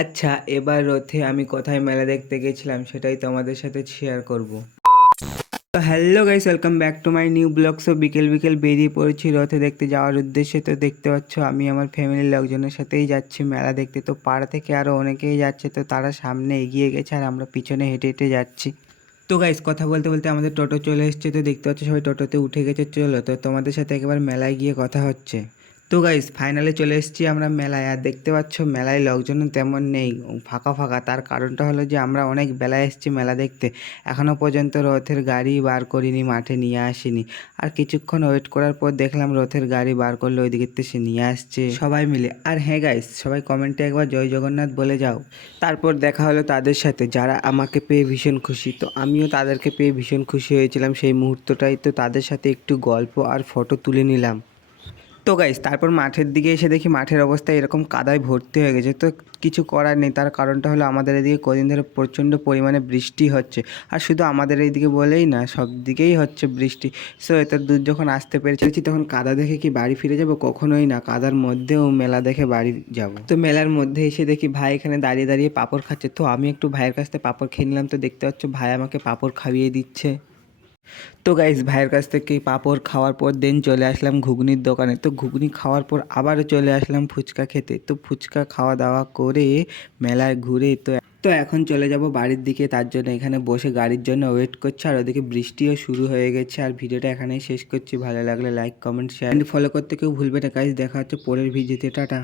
আচ্ছা, এবার রথে আমি কোথায় মেলা দেখতে গেছিলাম সেটাই তোমাদের সাথে শেয়ার করব। তো hello guys, welcome back to my new blog. So বিকেল বিকেল বেরিয়ে পড়েছি রথে দেখতে যাওয়ার উদ্দেশ্যে। তো দেখতে পাচ্ছ আমি আমার ফ্যামিলির লোকজনের সাথেই যাচ্ছি মেলা দেখতে। তো পাড়া থেকে আরও অনেকেই যাচ্ছে, তো তারা সামনে এগিয়ে গেছে আর আমরা পিছনে হেঁটে হেঁটে যাচ্ছি। তো গাইস, কথা বলতে বলতে আমাদের টোটো চলে এসেছে। তো দেখতে পাচ্ছ সবাই টোটোতে উঠে গেছে। চলো তো তোমাদের সাথে একেবারে মেলায় গিয়ে কথা হচ্ছে। তো গাইস, ফাইনালে চলে এসেছি আমরা মেলায়। আর দেখতে পাচ্ছ মেলায় লোকজন তেমন নেই, ফাঁকা ফাঁকা। তার কারণটা হলো যে আমরা অনেক বেলায় এসেছি মেলা দেখতে, এখনও পর্যন্ত রথের গাড়ি বার করিনি, মাঠে নিয়ে আসিনি। আর কিছুক্ষণ ওয়েট করার পর দেখলাম রথের গাড়ি বার করলে ওই দিকের থেকে সে নিয়ে আসছে সবাই মিলে। আর হ্যাঁ গাইস, সবাই কমেন্টে একবার জয় জগন্নাথ বলে যাও। তারপর দেখা হলো তাদের সাথে যারা আমাকে পেয়ে ভীষণ খুশি। তো আমিও তাদেরকে পেয়ে ভীষণ খুশি হয়েছিলাম সেই মুহূর্তটাই। তো তাদের সাথে একটু গল্প আর ফটো তুলে নিলাম। তো গাইস, তারপর মাঠের দিকে এসে দেখি মাঠের অবস্থা এরকম কাদায় ভর্তি হয়ে গেছে। তো কিছু করার নেই, তার কারণটা হলো আমাদের এদিকে কদিন ধরে প্রচণ্ড পরিমাণে বৃষ্টি হচ্ছে। আর শুধু আমাদের এইদিকে বলেই না, সব দিকেই হচ্ছে বৃষ্টি। সো এত দূর যখন আসতে পেরেছি তখন কাদা দেখে কি বাড়ি ফিরে যাব? কখনোই না, কাদার মধ্যেও মেলা দেখে বাড়ি যাব। তো মেলার মধ্যে এসে দেখি ভাই এখানে দাঁড়িয়ে দাঁড়িয়ে পাঁপড় খাচ্ছে। তো আমি একটু ভাইয়ের কাছ থেকে পাঁপড় খেয়ে নিলাম। তো দেখতে পাচ্ছ ভাই আমাকে পাঁপড় খাইয়ে দিচ্ছে। তো গাইস, ভাইয়ের কাছ থেকে পাঁপড় খাওয়ার পর দেন চলে আসলাম ঘুগনির দোকানে। তো ঘুগনি খাওয়ার পর আবারও চলে আসলাম ফুচকা খেতে। তো ফুচকা খাওয়া দাওয়া করে মেলায় ঘুরে তো এখন চলে যাব বাড়ির দিকে। তার জন্য এখানে বসে গাড়ির জন্য ওয়েট করছি। আর ওদিকে বৃষ্টিও শুরু হয়ে গেছে। আর ভিডিওটা এখানেই শেষ করছি। ভালো লাগলে লাইক কমেন্ট শেয়ার ফলো করতে কেউ ভুলবে না গাইস। দেখা হচ্ছে পরের ভিডিওতে। টাটা।